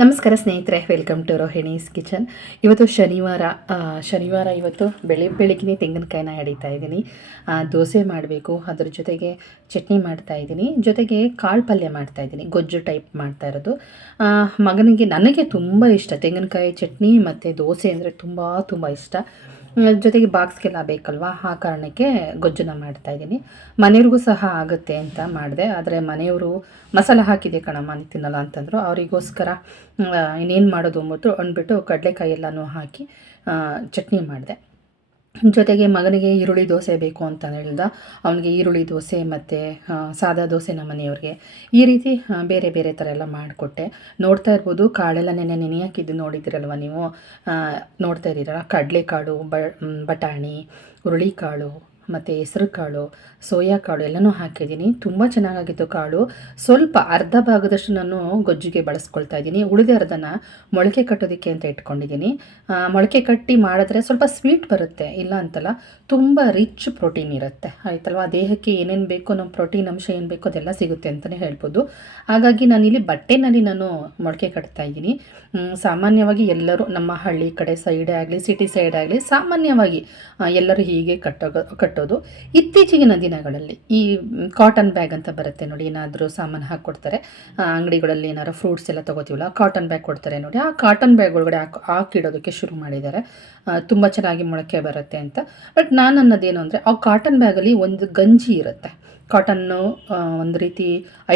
ನಮಸ್ಕಾರ ಸ್ನೇಹಿತರೆ welcome to Rohini's kitchen. ಇವತ್ತು ಶನಿವಾರ ಶನಿವಾರ ಇವತ್ತು ಬೆಳಿ ಬೆಳಿಗ್ಗೆ ತೆಂಗಿನಕಾಯಿನ ಹಿಡಿತಾ ಇದ್ದೀನಿ. ದೋಸೆ ಮಾಡಬೇಕು, ಅದ್ರ ಜೊತೆಗೆ ಚಟ್ನಿ ಮಾಡ್ತಾ ಇದ್ದೀನಿ. ಜೊತೆಗೆ ಕಾಳು ಪಲ್ಯ ಮಾಡ್ತಾ ಇದ್ದೀನಿ, ಗೊಜ್ಜು ಟೈಪ್ ಮಾಡ್ತಾ ಇರೋದು. ಮಗನಿಗೆ ನನಗೆ ತುಂಬ ಇಷ್ಟ, ತೆಂಗಿನಕಾಯಿ ಚಟ್ನಿ ಮತ್ತು ದೋಸೆ ಅಂದರೆ ತುಂಬ ತುಂಬ ಇಷ್ಟ. ಜೊತೆಗೆ ಬಾಕ್ಸ್ಗೆಲ್ಲ ಬೇಕಲ್ವಾ? ಆ ಕಾರಣಕ್ಕೆ ಗೊಜ್ಜನ್ನ ಮಾಡ್ತಾ ಇದ್ದೀನಿ. ಮನೆಯವ್ರಿಗೂ ಸಹ ಆಗುತ್ತೆ ಅಂತ ಮಾಡಿದೆ. ಆದರೆ ಮನೆಯವರು ಮಸಾಲೆ ಹಾಕಿದೆ ಕಣಮ್ಮ ನೀ ತಿನ್ನಲ್ಲ ಅಂತಂದರು. ಅವರಿಗೋಸ್ಕರ ಇನ್ನೇನು ಮಾಡೋದು ಅಂದ್ಬಿಟ್ಟು ಅಂದ್ಬಿಟ್ಟು ಕಡಲೆಕಾಯಿ ಎಲ್ಲನೂ ಹಾಕಿ ಚಟ್ನಿ ಮಾಡಿದೆ. ಜೊತೆಗೆ ಮಗನಿಗೆ ಈರುಳ್ಳಿ ದೋಸೆ ಬೇಕು ಅಂತ ಹೇಳ್ದ. ಅವನಿಗೆ ಈರುಳ್ಳಿ ದೋಸೆ ಮತ್ತು ಸಾದಾ ದೋಸೆ ನಮ್ಮ ಮನೆಯವ್ರಿಗೆ. ಈ ರೀತಿ ಬೇರೆ ಬೇರೆ ಥರ ಎಲ್ಲ ಮಾಡಿಕೊಟ್ಟೆ. ನೋಡ್ತಾ ಇರ್ಬೋದು, ಕಾಳೆಲ್ಲ ನೆನೆ ನೆನೆಯಾಕಿದ್ದು ನೋಡಿದ್ದೀರಲ್ವ ನೀವು? ನೋಡ್ತಾ ಇದ್ದೀರಲ್ಲ ಕಡಲೆಕಾಳು ಬಟಾಣಿ, ಹುರುಳಿಕಾಳು ಮತ್ತು ಹೆಸರು ಕಾಳು, ಸೋಯಾ ಕಾಳು ಎಲ್ಲನೂ ಹಾಕಿದ್ದೀನಿ. ತುಂಬ ಚೆನ್ನಾಗಾಗಿತ್ತು ಕಾಳು. ಸ್ವಲ್ಪ ಅರ್ಧ ಭಾಗದಷ್ಟು ನಾನು ಗೊಜ್ಜಿಗೆ ಬಳಸ್ಕೊಳ್ತಾ ಇದ್ದೀನಿ. ಉಳಿದ ಅರ್ಧನ ಮೊಳಕೆ ಕಟ್ಟೋದಕ್ಕೆ ಅಂತ ಇಟ್ಕೊಂಡಿದ್ದೀನಿ. ಮೊಳಕೆ ಕಟ್ಟಿ ಮಾಡಿದ್ರೆ ಸ್ವಲ್ಪ ಸ್ವೀಟ್ ಬರುತ್ತೆ. ಇಲ್ಲ ಅಂತಲ್ಲ, ತುಂಬ ರಿಚ್ ಪ್ರೋಟೀನ್ ಇರುತ್ತೆ. ಆಯ್ತಲ್ವ? ದೇಹಕ್ಕೆ ಏನೇನು ಬೇಕೋ ನಮ್ಮ ಪ್ರೋಟೀನ್, ಅಂಶ ಏನು ಬೇಕೋ ಅದೆಲ್ಲ ಸಿಗುತ್ತೆ ಅಂತಲೇ ಹೇಳ್ಬೋದು. ಹಾಗಾಗಿ ನಾನಿಲ್ಲಿ ಬಟ್ಟೆನಲ್ಲಿ ನಾನು ಮೊಳಕೆ ಕಟ್ತಾ ಇದ್ದೀನಿ. ಸಾಮಾನ್ಯವಾಗಿ ಎಲ್ಲರೂ ನಮ್ಮ ಹಳ್ಳಿ ಕಡೆ ಸೈಡೇ ಆಗಲಿ, ಸಿಟಿ ಸೈಡ್ ಆಗಲಿ, ಸಾಮಾನ್ಯವಾಗಿ ಎಲ್ಲರೂ ಹೀಗೆ ಕಟ್ಟೋ ಕಟ್ಟೋದು. ಇತ್ತೀಚೆಗಿನ ದಿನಗಳಲ್ಲಿ ಈ ಕಾಟನ್ ಬ್ಯಾಗ್ ಅಂತ ಬರುತ್ತೆ ನೋಡಿ, ಏನಾದರೂ ಸಾಮಾನು ಹಾಕ್ಕೊಡ್ತಾರೆ. ಅಂಗಡಿಗಳಲ್ಲಿ ಏನಾದ್ರು ಫ್ರೂಟ್ಸ್ ಎಲ್ಲ ತೊಗೋತೀವಲ್ಲ ಕಾಟನ್ ಬ್ಯಾಗ್ ಕೊಡ್ತಾರೆ ನೋಡಿ. ಆ ಕಾಟನ್ ಬ್ಯಾಗ್ ಒಳಗಡೆ ಹಾಕಿ, ಹಾಕಿಡೋದಕ್ಕೆ ಶುರು ಮಾಡಿದ್ದಾರೆ. ತುಂಬ ಚೆನ್ನಾಗಿ ಮೊಳಕೆ ಬರುತ್ತೆ ಅಂತ. ಬಟ್ ನಾನು ಅನ್ನೋದೇನು ಅಂದರೆ, ಆ ಕಾಟನ್ ಬ್ಯಾಗಲ್ಲಿ ಒಂದು ಗಂಜಿ ಇರುತ್ತೆ. ಕಾಟನ್ನು ಒಂದು ರೀತಿ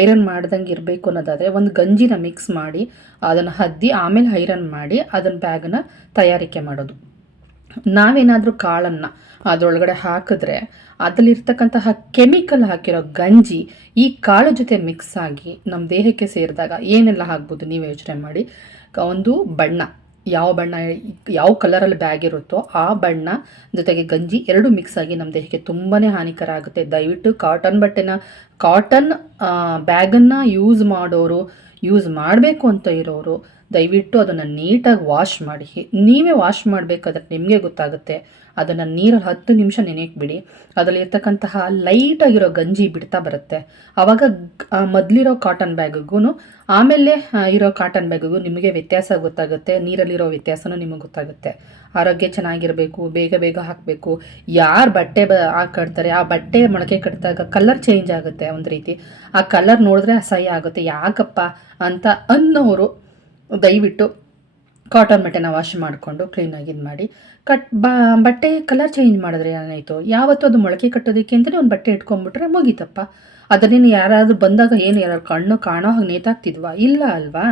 ಐರನ್ ಮಾಡ್ದಂಗೆ ಇರಬೇಕು ಅನ್ನೋದಾದರೆ, ಒಂದು ಗಂಜಿನ ಮಿಕ್ಸ್ ಮಾಡಿ, ಅದನ್ನು ಹದ್ದಿ ಆಮೇಲೆ ಐರನ್ ಮಾಡಿ ಅದನ್ನ ಬ್ಯಾಗನ್ನು ತಯಾರಿಕೆ ಮಾಡೋದು. ನಾವೇನಾದರೂ ಕಾಳನ್ನು ಅದರೊಳಗಡೆ ಹಾಕಿದ್ರೆ ಅದರಲ್ಲಿರ್ತಕ್ಕಂತಹ ಕೆಮಿಕಲ್ ಹಾಕಿರೋ ಗಂಜಿ ಈ ಕಾಳು ಜೊತೆ ಮಿಕ್ಸ್ ಆಗಿ ನಮ್ಮ ದೇಹಕ್ಕೆ ಸೇರಿದಾಗ ಏನೆಲ್ಲ ಹಾಕ್ಬೋದು ನೀವು ಯೋಚನೆ ಮಾಡಿ. ಒಂದು ಬಣ್ಣ, ಯಾವ ಬಣ್ಣ, ಯಾವ ಕಲರಲ್ಲಿ ಬ್ಯಾಗ್ ಇರುತ್ತೋ ಆ ಬಣ್ಣ ಜೊತೆಗೆ ಗಂಜಿ ಎರಡು ಮಿಕ್ಸ್ ಆಗಿ ನಮ್ಮ ದೇಹಕ್ಕೆ ತುಂಬಾ ಹಾನಿಕರ ಆಗುತ್ತೆ. ದಯವಿಟ್ಟು ಕಾಟನ್ ಬಟ್ಟೆನ ಕಾಟನ್ ಬ್ಯಾಗನ್ನು ಯೂಸ್ ಮಾಡೋರು ಯೂಸ್ ಮಾಡಬೇಕು ಅಂತ ಇರೋರು ದಯವಿಟ್ಟು ಅದನ್ನು ನೀಟಾಗಿ ವಾಶ್ ಮಾಡಿ. ನೀವೇ ವಾಶ್ ಮಾಡಬೇಕಾದ್ರೆ ನಿಮಗೆ ಗೊತ್ತಾಗುತ್ತೆ. ಅದನ್ನು ನೀರಲ್ಲಿ ಹತ್ತು ನಿಮಿಷ ನೆನೆಯಕ್ಕೆ ಬಿಡಿ ಅದರಲ್ಲಿ ಇರ್ತಕ್ಕಂತಹ ಲೈಟಾಗಿರೋ ಗಂಜಿ ಬಿಡ್ತಾ ಬರುತ್ತೆ. ಆವಾಗ ಮೊದಲಿರೋ ಕಾಟನ್ ಬ್ಯಾಗಿಗೂ ಆಮೇಲೆ ಇರೋ ಕಾಟನ್ ಬ್ಯಾಗಿಗೂ ನಿಮಗೆ ವ್ಯತ್ಯಾಸ ಗೊತ್ತಾಗುತ್ತೆ. ನೀರಲ್ಲಿರೋ ವ್ಯತ್ಯಾಸನೂ ನಿಮಗೆ ಗೊತ್ತಾಗುತ್ತೆ. ಆರೋಗ್ಯ ಚೆನ್ನಾಗಿರಬೇಕು, ಬೇಗ ಬೇಗ ಹಾಕಬೇಕು. ಯಾರು ಬಟ್ಟೆ ಬ ಹಾಕಿಡ್ತಾರೆ ಆ ಬಟ್ಟೆ ಮೊಳಕೆ ಕಟ್ಟಿದಾಗ ಕಲರ್ ಚೇಂಜ್ ಆಗುತ್ತೆ ಒಂದು ರೀತಿ. ಆ ಕಲರ್ ನೋಡಿದ್ರೆ ಅಸಹ್ಯ ಆಗುತ್ತೆ. ಯಾಕಪ್ಪ ಅಂತ ಅನ್ನೋರು ದಯವಿಟ್ಟು ಕಾಟನ್ ಬಟ್ಟೆನ ವಾಶ್ ಮಾಡಿಕೊಂಡು ಕ್ಲೀನಾಗಿ ಇದು ಮಾಡಿ. ಕಟ್ ಬಟ್ಟೆ ಕಲರ್ ಚೇಂಜ್ ಮಾಡಿದ್ರೆ ಏನಾಯಿತು? ಯಾವತ್ತೂ ಅದು ಮೊಳಕೆ ಕಟ್ಟೋದಕ್ಕೆ ಅಂತಲೇ ಒಂದು ಬಟ್ಟೆ ಇಟ್ಕೊಂಡ್ಬಿಟ್ರೆ ಮುಗೀತಪ್ಪ. ಅದನ್ನೇನು ಯಾರಾದರೂ ಬಂದಾಗ ಏನು ಯಾರು ಕಣ್ಣು ಕಾಣೋ ಹಾಗೆ ನೇತಾಕ್ತಿದ್ವಾ? ಇಲ್ಲ ಅಲ್ವಾ?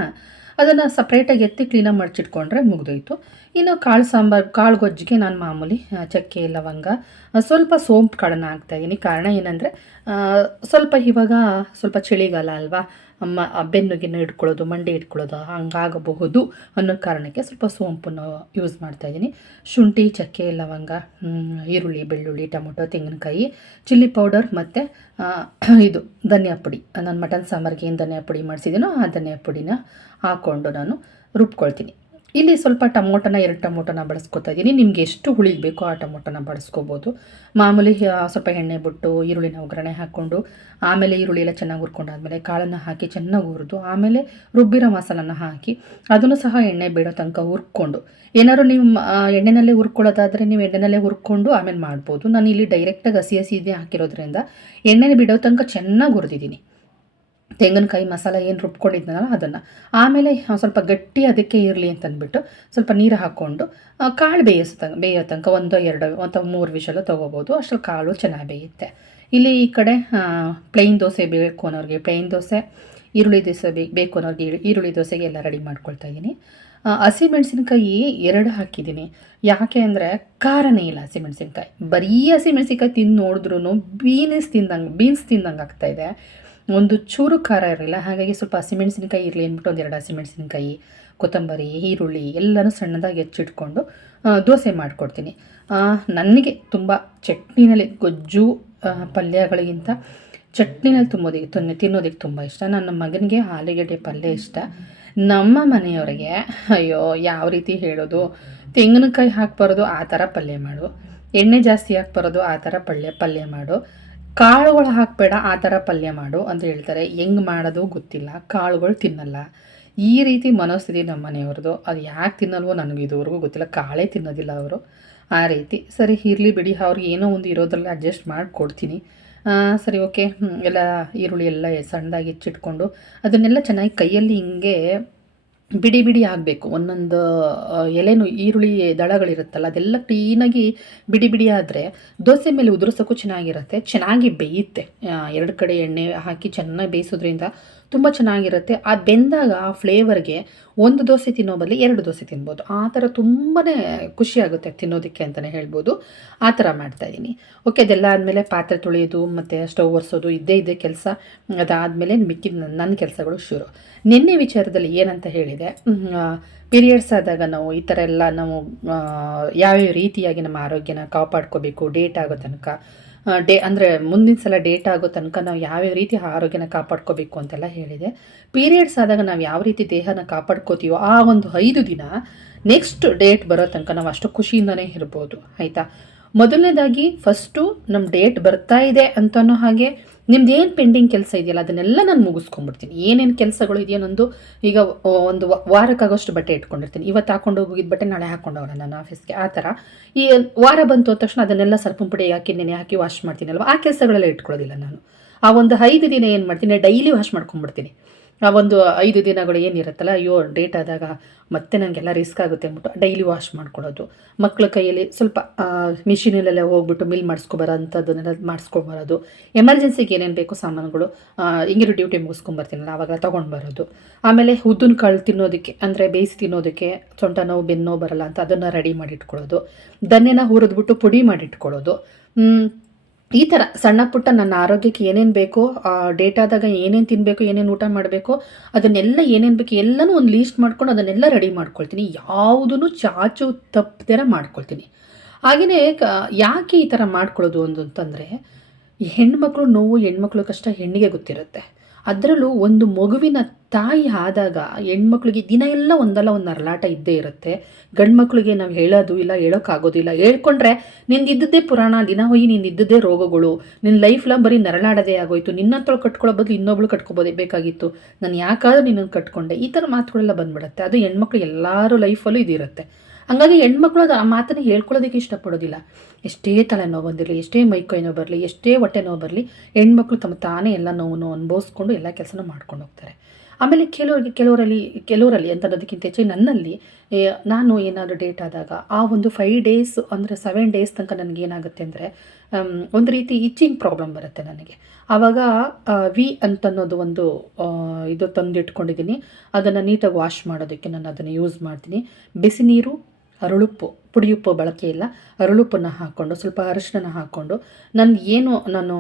ಅದನ್ನು ಸಪ್ರೇಟಾಗಿ ಎತ್ತಿ ಕ್ಲೀನಾಗಿ ಮಡಚಿಟ್ಕೊಂಡ್ರೆ ಮುಗಿದೋಯ್ತು. ಇನ್ನು ಕಾಳು ಸಾಂಬಾರು, ಕಾಳು ಗೊಜ್ಜಿಗೆ ನಾನು ಮಾಮೂಲಿ ಚಕ್ಕೆ, ಲವಂಗ ಸ್ವಲ್ಪ ಸೋಂಪು ಕಾಳನ್ನು ಹಾಕ್ತಾಯಿದ್ದೀನಿ ಕಾರಣ ಏನಂದರೆ ಸ್ವಲ್ಪ ಇವಾಗ ಸ್ವಲ್ಪ ಚಳಿಗಾಲ ಅಲ್ವಾ? ಬೆನ್ನು ಬೆನ್ನುಗಿನ್ನು ಇಟ್ಕೊಳ್ಳೋದು ಮಂಡಿ ಇಟ್ಕೊಳ್ಳೋದು ಹಂಗಾಗಬಹುದು ಅನ್ನೋ ಕಾರಣಕ್ಕೆ ಸ್ವಲ್ಪ ಸೋಂಪನ್ನು ಯೂಸ್ ಮಾಡ್ತಾಯಿದ್ದೀನಿ ಶುಂಠಿ, ಚಕ್ಕೆ, ಲವಂಗ ಈರುಳ್ಳಿ, ಬೆಳ್ಳುಳ್ಳಿ, ಟೊಮೊಟೊ, ತೆಂಗಿನಕಾಯಿ, ಚಿಲ್ಲಿ ಪೌಡರ್ ಮತ್ತು ಇದು ಧನಿಯಾ ಪುಡಿ. ನಾನು ಮಟನ್ ಸಾಂಬಾರಿಗೆ ಏನು ಧನಿಯಾ ಪುಡಿ ಮಾಡಿಸಿದ್ದೀನೋ ಆ ಧನಿಯಾ ಪುಡಿನ ಹಾಕ್ಕೊಂಡು ನಾನು ರುಬ್ಕೊಳ್ತೀನಿ. ಇಲ್ಲಿ ಸ್ವಲ್ಪ ಟೊಮೊಟೊನ, ಎರಡು ಟೊಮೊಟೊನ ಬಳಸ್ಕೊತಾ ಇದ್ದೀನಿ. ನಿಮ್ಗೆ ಎಷ್ಟು ಹುಳಿಗೆ ಬೇಕೋ ಆ ಟೊಮೊಟೊನ ಬಳಸ್ಕೋಬೋದು. ಮಾಮೂಲಿ ಸ್ವಲ್ಪ ಎಣ್ಣೆ ಬಿಟ್ಟು ಈರುಳ್ಳಿನ ಒಗ್ಗರಣೆ ಹಾಕ್ಕೊಂಡು, ಆಮೇಲೆ ಈರುಳ್ಳಿ ಎಲ್ಲ ಚೆನ್ನಾಗಿ ಹುರ್ಕೊಂಡಾದ್ಮೇಲೆ ಕಾಳನ್ನು ಹಾಕಿ ಚೆನ್ನಾಗಿ ಹುರಿದು, ಆಮೇಲೆ ರುಬ್ಬಿರೋ ಮಸಾಲನ ಹಾಕಿ ಅದನ್ನು ಸಹ ಎಣ್ಣೆ ಬಿಡೋ ತನಕ ಹುರ್ಕೊಂಡು. ಏನಾದ್ರು ನೀವು ಎಣ್ಣೆನಲ್ಲೇ ಹುರ್ಕೊಳ್ಳೋದಾದರೆ ನೀವು ಎಣ್ಣೆನಲ್ಲೇ ಹುರ್ಕೊಂಡು ಆಮೇಲೆ ಮಾಡ್ಬೋದು. ನಾನು ಇಲ್ಲಿ ಡೈರೆಕ್ಟಾಗಿ ಹಸಿ ಹಸಿ ಹಾಕಿರೋದ್ರಿಂದ ಎಣ್ಣೆನ ಬಿಡೋ ತನಕ ಚೆನ್ನಾಗಿ ಹುರಿದಿದ್ದೀನಿ. ತೆಂಗಿನಕಾಯಿ ಮಸಾಲ ಏನು ರುಬ್ಕೊಂಡಿದ್ನಲ್ಲ ಅದನ್ನು. ಆಮೇಲೆ ಸ್ವಲ್ಪ ಗಟ್ಟಿ ಅದಕ್ಕೆ ಇರಲಿ ಅಂತ ಅಂದ್ಬಿಟ್ಟು ಸ್ವಲ್ಪ ನೀರು ಹಾಕ್ಕೊಂಡು ಕಾಳು ಬೇಯಿಸ ಬೇಯೋ ತನಕ ಒಂದು ಎರಡು, ಅಥವಾ ಮೂರು ವಿಷಲು ತೊಗೋಬೋದು. ಅಷ್ಟರಲ್ಲಿ ಕಾಳು ಚೆನ್ನಾಗಿ ಬೇಯುತ್ತೆ. ಇಲ್ಲಿ ಈ ಕಡೆ ಪ್ಲೈನ್ ದೋಸೆ ಬೇಕು ಅನ್ನೋರಿಗೆ ಪ್ಲೈನ್ ದೋಸೆ, ಈರುಳ್ಳಿ ದೋಸೆ ಬೇಕು ಬೇಕು ಅನ್ನೋರಿಗೆ ಈರು- ಈರುಳ್ಳಿ ದೋಸೆಗೆ ಎಲ್ಲ ರೆಡಿ ಮಾಡ್ಕೊಳ್ತಾ ಇದ್ದೀನಿ. ಹಸಿಮೆಣಸಿನ್ಕಾಯಿ ಎರಡು ಹಾಕಿದ್ದೀನಿ. ಯಾಕೆ ಅಂದರೆ ಖಾರನೇ ಇಲ್ಲ ಹಸಿಮೆಣಸಿನ್ಕಾಯಿ. ಬರೀ ಹಸಿಮೆಣಸಿನ್ಕಾಯಿ ತಿಂದು ನೋಡಿದ್ರೂ ಬೀನ್ಸ್ ತಿಂದಂಗೆ ಬೀನ್ಸ್ ತಿಂದಂಗೆ ಆಗ್ತಾಯಿದೆ ಒಂದು ಚೂರು ಖಾರ ಇರಲಿಲ್ಲ ಹಾಗಾಗಿ ಸ್ವಲ್ಪ ಹಸಿಮೆಣಸಿನಕಾಯಿ ಇರಲಿ ಅಂದ್ಬಿಟ್ಟು ಒಂದು ಎರಡು ಹಸಿಮೆಣಸಿನಕಾಯಿ, ಕೊತ್ತಂಬರಿ, ಈರುಳ್ಳಿ ಎಲ್ಲನೂ ಸಣ್ಣದಾಗಿ ಹೆಚ್ಚಿಟ್ಕೊಂಡು ದೋಸೆ ಮಾಡಿಕೊಡ್ತೀನಿ. ನನಗೆ ತುಂಬ ಚಟ್ನಿನಲ್ಲಿ ಗೊಜ್ಜು ಪಲ್ಯಗಳಿಗಿಂತ ಚಟ್ನಿನಲ್ಲಿ ತುಂಬೋದಿಗೆ, ತೊನ್ನೆ ತಿನ್ನೋದಕ್ಕೆ ತುಂಬ ಇಷ್ಟ. ನನ್ನ ಮಗನಿಗೆ ಆಲೂಗಡ್ಡೆ ಪಲ್ಯ ಇಷ್ಟ. ನಮ್ಮ ಮನೆಯವರಿಗೆ, ಅಯ್ಯೋ, ಯಾವ ರೀತಿ ಹೇಳೋದು? ತೆಂಗಿನಕಾಯಿ ಹಾಕ್ಬಾರ್ದು, ಆ ಥರ ಪಲ್ಯ ಮಾಡು. ಎಣ್ಣೆ ಜಾಸ್ತಿ ಹಾಕ್ಬಾರ್ದು, ಆ ಥರ ಪಲ್ಯ ಪಲ್ಯ ಮಾಡು. ಕಾಳುಗಳು ಹಾಕಬೇಡ, ಆ ಥರ ಪಲ್ಯ ಮಾಡು ಅಂತ ಹೇಳ್ತಾರೆ. ಹೆಂಗೆ ಮಾಡೋದು ಗೊತ್ತಿಲ್ಲ. ಕಾಳುಗಳು ತಿನ್ನಲ್ಲ. ಈ ರೀತಿ ಮನಸ್ಥಿತಿ ನಮ್ಮ ಮನೆಯವ್ರದ್ದು. ಅದು ಯಾಕೆ ತಿನ್ನಲ್ವೋ ನನಗೆ ಇದುವರೆಗೂ ಗೊತ್ತಿಲ್ಲ. ಕಾಳೇ ತಿನ್ನೋದಿಲ್ಲ ಅವರು. ಆ ರೀತಿ. ಸರಿ, ಇರಲಿ ಬಿಡಿ. ಅವ್ರಿಗೆ ಏನೋ ಒಂದು ಇರೋದ್ರಲ್ಲಿ ಅಡ್ಜಸ್ಟ್ ಮಾಡಿಕೊಡ್ತೀನಿ ಸರಿ, ಓಕೆ. ಎಲ್ಲ ಈರುಳ್ಳಿ ಎಲ್ಲ ಸಣ್ಣದಾಗಿ ಹೆಚ್ಚಿಟ್ಕೊಂಡು ಅದನ್ನೆಲ್ಲ ಚೆನ್ನಾಗಿ ಕೈಯಲ್ಲಿ ಹಿಂಗೆ ಬಿಡಿ ಬಿಡಿ ಆಗಬೇಕು. ಒಂದೊಂದು ಎಲೆನೂ ಈರುಳ್ಳಿ ದಳಗಳಿರುತ್ತಲ್ಲ, ಅದೆಲ್ಲ ಕ್ಲೀನಾಗಿ ಬಿಡಿ ಬಿಡಿ ಆದರೆ ದೋಸೆ ಮೇಲೆ ಉದುರಿಸೋಕ್ಕೂ ಚೆನ್ನಾಗಿರುತ್ತೆ. ಚೆನ್ನಾಗಿ ಬೇಯುತ್ತೆ. ಎರಡು ಕಡೆ ಎಣ್ಣೆ ಹಾಕಿ ಚೆನ್ನಾಗಿ ಬೇಯಿಸೋದ್ರಿಂದ ತುಂಬ ಚೆನ್ನಾಗಿರುತ್ತೆ. ಆ ಬೆಂದಾಗ ಆ ಫ್ಲೇವರ್ಗೆ ಒಂದು ದೋಸೆ ತಿನ್ನೋ ಬದಲು ಎರಡು ದೋಸೆ ತಿನ್ಬೋದು. ಆ ಥರ ತುಂಬಾ ಖುಷಿಯಾಗುತ್ತೆ ತಿನ್ನೋದಕ್ಕೆ ಅಂತಲೇ ಹೇಳ್ಬೋದು. ಆ ಥರ ಮಾಡ್ತಾಯಿದ್ದೀನಿ ಓಕೆ, ಅದೆಲ್ಲ ಆದಮೇಲೆ ಪಾತ್ರೆ ತೊಳೆಯೋದು, ಮತ್ತು ಸ್ಟವ್ ಒರೆಸೋದು, ಇದ್ದೇ ಇದ್ದೇ ಕೆಲಸ. ಅದಾದಮೇಲೆ ಮಿಕ್ಕಿದ ನನ್ನ- ಕೆಲಸಗಳು ಶುರು. ನಿನ್ನೆ ವಿಚಾರದಲ್ಲಿ ಏನಂತ ಹೇಳಿದೆ? ಪೀರಿಯಡ್ಸ್ ಆದಾಗ ನಾವು ಈ ಥರ ಎಲ್ಲ ನಾವು ಯಾವ್ಯಾವ ರೀತಿಯಾಗಿ ನಮ್ಮ ಆರೋಗ್ಯನ ಕಾಪಾಡ್ಕೋಬೇಕು, ಡೇಟ್ ಆಗೋ ತನಕ ಡೇ, ಅಂದರೆ ಮುಂದಿನ ಸಲ ಡೇಟ್ ಆಗೋ ತನಕ ನಾವು ಯಾವ್ಯಾವ ರೀತಿ ಆರೋಗ್ಯನ ಕಾಪಾಡ್ಕೋಬೇಕು ಅಂತೆಲ್ಲ ಹೇಳಿದೆ. ಪೀರಿಯಡ್ಸ್ ಆದಾಗ ನಾವು ಯಾವ ರೀತಿ ದೇಹನ ಕಾಪಾಡ್ಕೋತೀವೋ ಆ ಒಂದು ಐದು ದಿನ ನೆಕ್ಸ್ಟ್ ಡೇಟ್ ಬರೋ ತನಕ ನಾವು ಅಷ್ಟು ಖುಷಿಯಿಂದನೇ ಇರ್ಬೋದು. ಆಯಿತಾ? ಮೊದಲನೇದಾಗಿ ಫಸ್ಟು ನಮ್ಮ ಡೇಟ್ ಬರ್ತಾ ಇದೆ ಅಂತನೋ ಹಾಗೆ ನಿಮ್ದು ಏನು ಪೆಂಡಿಂಗ್ ಕೆಲಸ ಇದೆಯಲ್ಲ, ಅದನ್ನೆಲ್ಲ ನಾನು ಮುಗಿಸ್ಕೊಂಡ್ಬಿಡ್ತೀನಿ. ಏನೇನು ಕೆಲಸಗಳು ಇದೆಯೋ ನಂದು, ಈಗ ಒಂದು ವಾರಕ್ಕಾಗೋಷ್ಟು ಬಟ್ಟೆ ಇಟ್ಕೊಂಡಿರ್ತೀನಿ. ಇವತ್ತು ಹಾಕೊಂಡು ಹೋಗಿದ್ದ ಬಟ್ಟೆ ನಾಳೆ ಹಾಕೊಂಡು ಹೋಗೋಣ ನನ್ನ ಆಫೀಸ್ಗೆ ಆ ಥರ. ಈ ವಾರ ಬಂತು ಅಂದ ತಕ್ಷಣ ಅದನ್ನೆಲ್ಲ ಸರ್ಪು ಪುಡಿ ಹಾಕಿ, ನೆನೆ ಹಾಕಿ ವಾಶ್ ಮಾಡ್ತೀನಲ್ವ? ಆ ಕೆಲಸಗಳೆಲ್ಲ ಇಟ್ಕೊಳ್ಳೋದಿಲ್ಲ ನಾನು. ಆ ಒಂದು ಐದು ದಿನ ಏನು ಮಾಡ್ತೀನಿ, ಡೈಲಿ ವಾಶ್ ಮಾಡ್ಕೊಂಡ್ಬಿಡ್ತೀನಿ. ಆ ಒಂದು ಐದು ದಿನಗಳು ಏನಿರುತ್ತಲ್ಲ ಅಯ್ಯೋ ಡೇಟ್ ಆದಾಗ ಮತ್ತೆ ನನಗೆಲ್ಲ ರಿಸ್ಕ್ ಆಗುತ್ತೆ ಅಂದ್ಬಿಟ್ಟು ಡೈಲಿ ವಾಶ್ ಮಾಡ್ಕೊಳ್ಳೋದು. ಮಕ್ಕಳ ಕೈಯಲ್ಲಿ ಸ್ವಲ್ಪ ಮಿಷಿನಲ್ಲೆಲ್ಲ ಹೋಗ್ಬಿಟ್ಟು ಮಿಲ್ ಮಾಡಿಸ್ಕೊಬರೋ ಅಂಥದ್ದನ್ನೆಲ್ಲ ಮಾಡಿಸ್ಕೊಂಬರೋದು. ಎಮರ್ಜೆನ್ಸಿಗೆ ಏನೇನು ಬೇಕು ಸಾಮಾನುಗಳು ಹಿಂಗಿರೋ ಡ್ಯೂಟಿ ಮುಗಿಸ್ಕೊಂಬರ್ತೀನಲ್ಲ ಆವಾಗ ತೊಗೊಂಡು ಬರೋದು ಆಮೇಲೆ ಉದ್ದಿನ ಕಾಳು ತಿನ್ನೋದಕ್ಕೆ, ಅಂದರೆ ಬೇಯಿಸಿ ತಿನ್ನೋದಕ್ಕೆ ಸೊಂಟ ನೋವು, ಬೆನ್ನು ಬರಲ್ಲ ಅಂತ ಅದನ್ನು ರೆಡಿ ಮಾಡಿಟ್ಕೊಳ್ಳೋದು. ದನ್ನೆನ ಹುರಿದ್ಬಿಟ್ಟು ಪುಡಿ ಮಾಡಿಟ್ಕೊಳ್ಳೋದು. ಈ ಥರ ಸಣ್ಣ ಪುಟ್ಟ ನನ್ನ ಆರೋಗ್ಯಕ್ಕೆ ಏನೇನು ಬೇಕೋ ಡೇಟಾದಾಗ ಏನೇನು ತಿನ್ನಬೇಕು ಏನೇನು ಊಟ ಮಾಡಬೇಕು, ಅದನ್ನೆಲ್ಲ ಏನೇನು ಬೇಕು ಎಲ್ಲನೂ ಒಂದು ಲೀಸ್ಟ್ ಮಾಡ್ಕೊಂಡು ಅದನ್ನೆಲ್ಲ ರೆಡಿ ಮಾಡ್ಕೊಳ್ತೀನಿ. ಯಾವುದೂ ಚಾಚು ತಪ್ಪದೇರ ಮಾಡ್ಕೊಳ್ತೀನಿ. ಹಾಗೆಯೇ ಯಾಕೆ ಈ ಥರ ಮಾಡ್ಕೊಳ್ಳೋದು ಒಂದು ಅಂತಂದರೆ, ಹೆಣ್ಮಕ್ಳು ನೋವು ಹೆಣ್ಮಕ್ಳು ಕಷ್ಟ ಹೆಣ್ಣಿಗೆ ಗೊತ್ತಿರುತ್ತೆ. ಅದರಲ್ಲೂ ಒಂದು ಮಗುವಿನ ತಾಯಿ ಆದಾಗ ಹೆಣ್ಮಕ್ಳಿಗೆ ದಿನ ಎಲ್ಲ ಒಂದಲ್ಲ ಒಂದು ನರಳಾಟ ಇದ್ದೇ ಇರುತ್ತೆ. ಗಂಡ್ಮಕ್ಳಿಗೆ ನಾವು ಹೇಳೋದು ಇಲ್ಲ ಹೇಳೋಕ್ಕಾಗೋದಿಲ್ಲ ಹೇಳ್ಕೊಂಡ್ರೆ ನಿಂದಿದ್ದದ್ದೇ ಪುರಾಣ, ದಿನ ಹೋಗಿ ನಿಂದಿದ್ದದ್ದೇ ರೋಗಗಳು. ನಿನ್ನ ಲೈಫ್ಲ ಬರೀ ನರಳಾಡೋದೇ ಆಗೋಯ್ತು. ನಿನ್ನಂತೊಳಗೆ ಕಟ್ಕೊಳ್ಳೋ ಬದಲು ಇನ್ನೊಬ್ಳು ಕಟ್ಕೋಬೋದೇ ಬೇಕಾಗಿತ್ತು. ನಾನು ಯಾಕಾದ್ರೂ ನಿನ್ನನ್ನು ಕಟ್ಕೊಂಡೆ. ಈ ಥರ ಮಾತುಗಳೆಲ್ಲ ಬಂದ್ಬಿಡುತ್ತೆ. ಅದು ಹೆಣ್ಮಕ್ಳು ಎಲ್ಲರೂ ಲೈಫಲ್ಲೂ ಇದಿರುತ್ತೆ. ಹಂಗಾಗಿ ಹೆಣ್ಮಕ್ಳು ಅದು ಆ ಮಾತನ್ನು ಹೇಳ್ಕೊಳ್ಳೋದಕ್ಕೆ ಇಷ್ಟಪಡೋದಿಲ್ಲ. ಎಷ್ಟೇ ತಲೆನೋವು ಬಂದಿರಲಿ ಎಷ್ಟೇ ಮೈಕೈ ನೋವು ಬರಲಿ ಎಷ್ಟೇ ಹೊಟ್ಟೆ ನೋವು ಬರಲಿ ಹೆಣ್ಮಕ್ಳು ತಮ್ಮ ತಾನೇ ಎಲ್ಲ ನೋವನ್ನು ಅನುಭವಿಸ್ಕೊಂಡು ಎಲ್ಲ ಕೆಲಸನ ಮಾಡ್ಕೊಂಡು ಹೋಗ್ತಾರೆ. ಆಮೇಲೆ ಕೆಲವರಿಗೆ ಕೆಲವರಲ್ಲಿ ಕೆಲವರಲ್ಲಿ ಅಂತ ಅನ್ನೋದಕ್ಕಿಂತ ಹೆಚ್ಚು ನನ್ನಲ್ಲಿ ನಾನು ಏನಾದರೂ ಡೇಟ್ ಆದಾಗ ಆ ಒಂದು ಫೈವ್ ಡೇಸ್ ಅಂದರೆ ಸೆವೆನ್ ಡೇಸ್ ತನಕ ನನಗೆ ಏನಾಗುತ್ತೆ ಅಂದರೆ ಒಂದು ರೀತಿ ಇಚ್ಚಿಂಗ್ ಪ್ರಾಬ್ಲಮ್ ಬರುತ್ತೆ ನನಗೆ. ಆವಾಗ ವಿ ಅಂತನ್ನೋದು ಒಂದು ಆ, ಇದು ತಂದಿಟ್ಕೊಂಡಿದ್ದೀನಿ. ಅದನ್ನು ನೀಟಾಗಿ ವಾಶ್ ಮಾಡೋದಕ್ಕೆ ನಾನು ಅದನ್ನು ಯೂಸ್ ಮಾಡ್ತೀನಿ. ಬಿಸಿ ನೀರು ಅರಳುಪ್ಪು, ಪುಡಿಯುಪ್ಪು ಬಳಕೆ ಇಲ್ಲ. ಅರಳುಪ್ಪನ್ನು ಹಾಕ್ಕೊಂಡು, ಸ್ವಲ್ಪ ಅರಿಶಿನ ಹಾಕ್ಕೊಂಡು ನನ್ನ ಏನು ನಾನು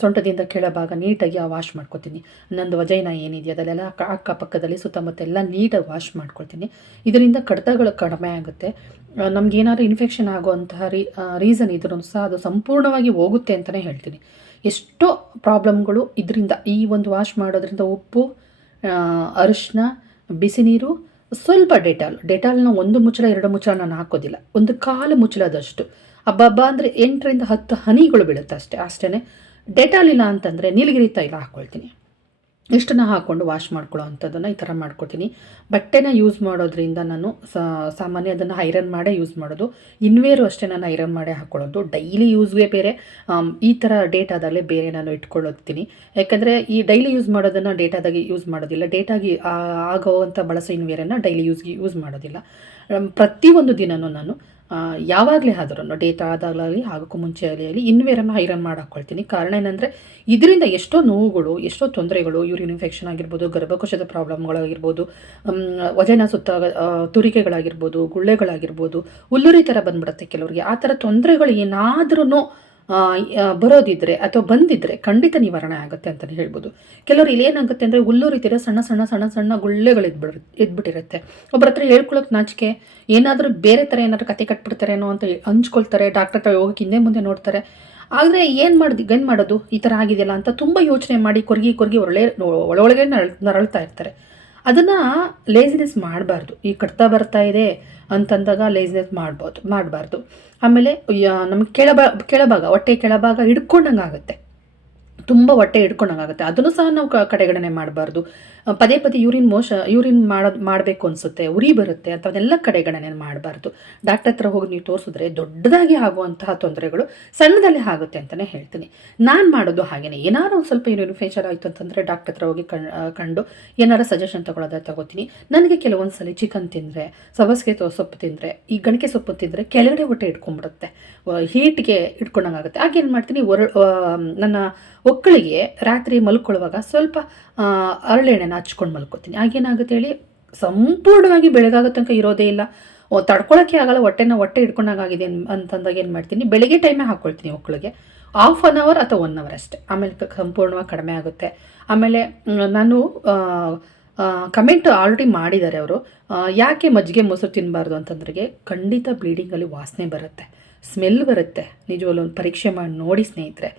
ಸೊಂಟದಿಂದ ಕೆಳಭಾಗ ನೀಟಾಗಿ ಆ ವಾಶ್ ಮಾಡ್ಕೊತೀನಿ. ನಂದು ವಜೈನ ಏನಿದೆಯೋ ಅದೆಲ್ಲ ಅಕ್ಕ, ಅಕ್ಕಪಕ್ಕದಲ್ಲಿ ಸುತ್ತಮುತ್ತ ಎಲ್ಲ ನೀಟಾಗಿ ವಾಶ್ ಮಾಡ್ಕೊಳ್ತೀನಿ. ಇದರಿಂದ ಕಡಿತಗಳು ಕಡಿಮೆ ಆಗುತ್ತೆ. ನಮಗೇನಾದ್ರು ಇನ್ಫೆಕ್ಷನ್ ಆಗುವಂತಹ ರೀ ರೀಸನ್ ಇದ್ರೂ ಸಹ ಅದು ಸಂಪೂರ್ಣವಾಗಿ ಹೋಗುತ್ತೆ ಅಂತಲೇ ಹೇಳ್ತೀನಿ. ಎಷ್ಟೋ ಪ್ರಾಬ್ಲಮ್ಗಳು ಇದರಿಂದ ಈ ಒಂದು ವಾಶ್ ಮಾಡೋದ್ರಿಂದ ಉಪ್ಪು ಅರಿಶಿನ ಬಿಸಿ ನೀರು ಸ್ವಲ್ಪ ಡೆಟಾಲ್, ಡೆಟಾಲ್ನ ಒಂದು ಮುಚ್ಚಳ, ಎರಡು ಮುಚ್ಚಳ ನಾನು ಹಾಕೋದಿಲ್ಲ. ಒಂದು ಕಾಲು ಮುಚ್ಚಳದಷ್ಟು. ಹಬ್ಬ ಅಂದರೆ ಎಂಟರಿಂದ ಹತ್ತು ಹನಿಗಳು ಬೀಳುತ್ತೆ ಅಷ್ಟೇ ಅಷ್ಟೇ ಡೆಟಾಲ್ ಇಲ್ಲ ಅಂತಂದರೆ ನೀಲಗಿರಿ ತೈಲ ಹಾಕ್ಕೊಳ್ತೀನಿ ಇಷ್ಟನ್ನ ಹಾಕ್ಕೊಂಡು ವಾಶ್ ಮಾಡ್ಕೊಳ್ಳೋ ಅಂಥದ್ದನ್ನು ಈ ಥರ ಮಾಡ್ಕೊತೀನಿ. ಬಟ್ಟೆನ ಯೂಸ್ ಮಾಡೋದ್ರಿಂದ ನಾನು ಸಾಮಾನ್ಯ ಅದನ್ನು ಐರನ್ ಮಾಡೇ ಯೂಸ್ ಮಾಡೋದು. ಇನ್ವೇರು ಅಷ್ಟೇ ನಾನು ಐರನ್ ಮಾಡೇ ಹಾಕ್ಕೊಳ್ಳೋದು ಡೈಲಿ ಯೂಸ್ಗೆ ಬೇರೆ ಈ ಥರ ಡೇಟಾದಲ್ಲೇ ಬೇರೆ ನಾನು ಇಟ್ಕೊಳ್ಳೋತೀನಿ ಯಾಕಂದರೆ ಈ ಡೈಲಿ ಯೂಸ್ ಮಾಡೋದನ್ನು ಡೇಟಾದಾಗಿ ಯೂಸ್ ಮಾಡೋದಿಲ್ಲ. ಡೇಟಾಗಿ ಆಗೋವಂಥ ಬಳಸೋ ಇನ್ವೇರನ್ನು ಡೈಲಿ ಯೂಸ್ಗೆ ಯೂಸ್ ಮಾಡೋದಿಲ್ಲ. ಪ್ರತಿಯೊಂದು ದಿನವೂ ನಾನು ಯಾವಾಗಲೇ ಆದ್ರೂ ಡೇಟ್ ಆದಾಗಲಿ ಆಗೋಕ್ಕೂ ಮುಂಚೆ ಆಗಲಿ ಇನ್ವೇರನ್ನು ಐರನ್ ಮಾಡಿ ಕಾರಣ ಏನಂದರೆ ಇದರಿಂದ ಎಷ್ಟೋ ನೋವುಗಳು, ಎಷ್ಟೋ ತೊಂದರೆಗಳು ಯೂರಿನ್ ಇನ್ಫೆಕ್ಷನ್ ಆಗಿರ್ಬೋದು, ಗರ್ಭಕೋಶದ ಪ್ರಾಬ್ಲಮ್ಗಳಾಗಿರ್ಬೋದು ವಜನ ಸುತ್ತ ತುರಿಕೆಗಳಾಗಿರ್ಬೋದು, ಗುಳ್ಳೆಗಳಾಗಿರ್ಬೋದು ಉಲ್ಲುರಿ ಥರ ಬಂದ್ಬಿಡುತ್ತೆ ಕೆಲವರಿಗೆ. ಆ ಥರ ತೊಂದರೆಗಳು ಏನಾದ್ರೂ ಬರೋದಿದ್ರೆ ಅಥವಾ ಬಂದಿದ್ರೆ ಖಂಡಿತ ನಿವಾರಣೆ ಆಗುತ್ತೆ ಅಂತಲೇ ಹೇಳ್ಬೋದು. ಕೆಲವರು ಇಲ್ಲಿ ಏನಾಗುತ್ತೆ ಅಂದರೆ ಹುಲ್ಲು ರೀತಿಯ ಸಣ್ಣ ಸಣ್ಣ ಸಣ್ಣ ಸಣ್ಣ ಗುಳ್ಳೆಗಳು ಇದ್ಬಿಡ್ ಇದ್ಬಿಟ್ಟಿರುತ್ತೆ. ಒಬ್ಬರ ಹತ್ರ ಹೇಳ್ಕೊಳ್ಳೋಕೆ ನಾಚಿಕೆ, ಏನಾದರೂ ಬೇರೆ ಥರ ಏನಾದರೂ ಕತೆ ಕಟ್ಬಿಡ್ತಾರೇನೋ ಅಂತ ಹಂಚ್ಕೊಳ್ತಾರೆ, ಡಾಕ್ಟರ್ ಹತ್ರ ಹೋಗಕ್ಕೆ ಹಿಂದೆ ಮುಂದೆ ನೋಡ್ತಾರೆ. ಆದರೆ ಏನು ಮಾಡಿದ್, ಏನು ಮಾಡೋದು? ಈ ಥರ ಆಗಿದೆಯಲ್ಲ ಅಂತ ತುಂಬ ಯೋಚನೆ ಮಾಡಿ ಕೊರ್ಗಿ ಕೊರ್ಗಿ ಒಳ್ಳೆ ನರಳ್, ನರಳ್ತಾ ಇರ್ತಾರೆ. ಅದನ್ನು ಲೇಸಿನೆಸ್ ಮಾಡಬಾರ್ದು. ಈ ಕಟ್ತಾ ಬರ್ತಾ ಇದೆ ಅಂತಂದಾಗ ಲೇಸಿನೆಸ್ ಮಾಡ್ಬೋದು, ಮಾಡಬಾರ್ದು. ಆಮೇಲೆ ನಮಗೆ ಕೆಳಭಾ, ಕೆಳಭಾಗ, ಹೊಟ್ಟೆ ಕೆಳಭಾಗ ಹಿಡ್ಕೊಂಡಂಗೆ ಆಗುತ್ತೆ ತುಂಬ ಹೊಟ್ಟೆ ಹಿಡ್ಕೊಂಡಂಗೆ ಆಗುತ್ತೆ ಅದನ್ನು ಸಹ ನಾವು ಕಡೆಗಣನೆ ಮಾಡಬಾರ್ದು. ಪದೇ ಪದೇ ಯೂರಿನ್ ಮೋಶ ಯೂರಿನ್ ಮಾಡೋದು ಮಾಡಬೇಕು ಅನಿಸುತ್ತೆ ಉರಿ ಬರುತ್ತೆ ಅಂಥವನ್ನೆಲ್ಲ ಕಡೆಗಣನೆ ಮಾಡಬಾರ್ದು. ಡಾಕ್ಟರ್ ಹತ್ರ ಹೋಗಿ ನೀವು ತೋರಿಸಿದ್ರೆ ದೊಡ್ಡದಾಗಿ ಆಗುವಂತಹ ತೊಂದರೆಗಳು ಸಣ್ಣದಲ್ಲೇ ಆಗುತ್ತೆ ಅಂತಲೇ ಹೇಳ್ತೀನಿ. ನಾನು ಮಾಡೋದು ಹಾಗೇನೆ. ಏನಾರು ಒಂದು ಸ್ವಲ್ಪ ಯೂರಿನ್ ಫೇಚರ್ ಆಯಿತು ಅಂತಂದರೆ ಡಾಕ್ಟರ್ ಹತ್ರ ಹೋಗಿ ಕಂಡು ಏನಾರು ಸಜೆಷನ್ ತೊಗೊಳೋದ ತಗೋತೀನಿ. ನನಗೆ ಕೆಲವೊಂದು ಸಲ ಚಿಕನ್ ತಿಂದರೆ ಸಬಸ್ಗೆ ಸೊಪ್ಪು ತಿಂದರೆ ಈ ಗಣಿಕೆ ಸೊಪ್ಪು ತಿಂದರೆ ಕೆಳಗಡೆ ಹೊಟ್ಟೆ ಇಟ್ಕೊಂಡ್ಬಿಡುತ್ತೆ ಹೀಟ್ಗೆ ಇಟ್ಕೊಂಡಂಗಾಗುತ್ತೆ ಹಾಗೇನು ಏನು ಮಾಡ್ತೀನಿ ಒರ ನನ್ನ ಒಕ್ಕಳಿಗೆ ರಾತ್ರಿ ಮಲ್ಕೊಳ್ಳುವಾಗ ಸ್ವಲ್ಪ ಆ, ಹರಳೆಣ್ಣೆನ ಹಚ್ಕೊಂಡು ಮಲ್ಕೋತೀನಿ. ಆಗೇನಾಗುತ್ತೆ ಹೇಳಿ, ಸಂಪೂರ್ಣವಾಗಿ ಬೆಳಗಾಗೋ ತನಕ ಇರೋದೇ ಇಲ್ಲ. ತಡ್ಕೊಳಕ್ಕೆ ಆಗಲ್ಲ, ಹೊಟ್ಟೆನ ಹೊಟ್ಟೆ ಹಿಡ್ಕೊಂಡಾಗಿದೆ ಅಂತಂದಾಗ ಏನು ಮಾಡ್ತೀನಿ, ಬೆಳಿಗ್ಗೆ ಟೈಮೇ ಹಾಕ್ಕೊಳ್ತೀನಿ ಮಕ್ಕಳಿಗೆ. ಹಾಫ್ ಆನ್ ಅವರ್ ಅಥವಾ ಒನ್ ಅವರ್ ಅಷ್ಟೇ. ಆಮೇಲೆ ಸಂಪೂರ್ಣವಾಗಿ ಕಡಿಮೆ ಆಗುತ್ತೆ. ಆಮೇಲೆ ನಾನು ಕಮೆಂಟ್ ಆಲ್ರೆಡಿ ಮಾಡಿದ್ದಾರೆ ಅವರು. ಯಾಕೆ ಮಜ್ಜಿಗೆ ಮೊಸರು ತಿನ್ನಬಾರ್ದು ಅಂತಂದ್ರೆ ಖಂಡಿತ ಬ್ಲೀಡಿಂಗಲ್ಲಿ ವಾಸನೆ ಬರುತ್ತೆ. ಸ್ಮೆಲ್ ಬರುತ್ತೆ. ನಿಜವಲ್ಲೂ ಒಂದು ಪರೀಕ್ಷೆ ಮಾಡಿ ನೋಡಿ ಸ್ನೇಹಿತರೆ.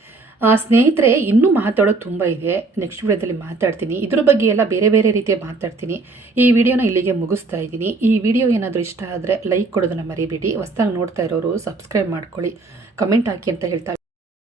ಸ್ನೇಹಿತರೆ ಇನ್ನೂ ಮಾತಾಡೋದು ತುಂಬ ಇದೆ. ನೆಕ್ಸ್ಟ್ ವಿಡಿಯೋದಲ್ಲಿ ಮಾತಾಡ್ತೀನಿ. ಇದ್ರ ಬಗ್ಗೆ ಎಲ್ಲ ಬೇರೆ ಬೇರೆ ರೀತಿಯ ಮಾತಾಡ್ತೀನಿ. ಈ ವಿಡಿಯೋನ ಇಲ್ಲಿಗೆ ಮುಗಿಸ್ತಾ ಇದ್ದೀನಿ. ಈ ವಿಡಿಯೋ ಏನಾದರೂ ಇಷ್ಟ ಆದರೆ ಲೈಕ್ ಕೊಡೋದನ್ನು ಮರಿಬೇಡಿ. ಹೊಸ್ದಾಗಿ ನೋಡ್ತಾ ಇರೋರು ಸಬ್ಸ್ಕ್ರೈಬ್ ಮಾಡ್ಕೊಳ್ಳಿ. ಕಮೆಂಟ್ ಹಾಕಿ ಅಂತ ಹೇಳ್ತಾ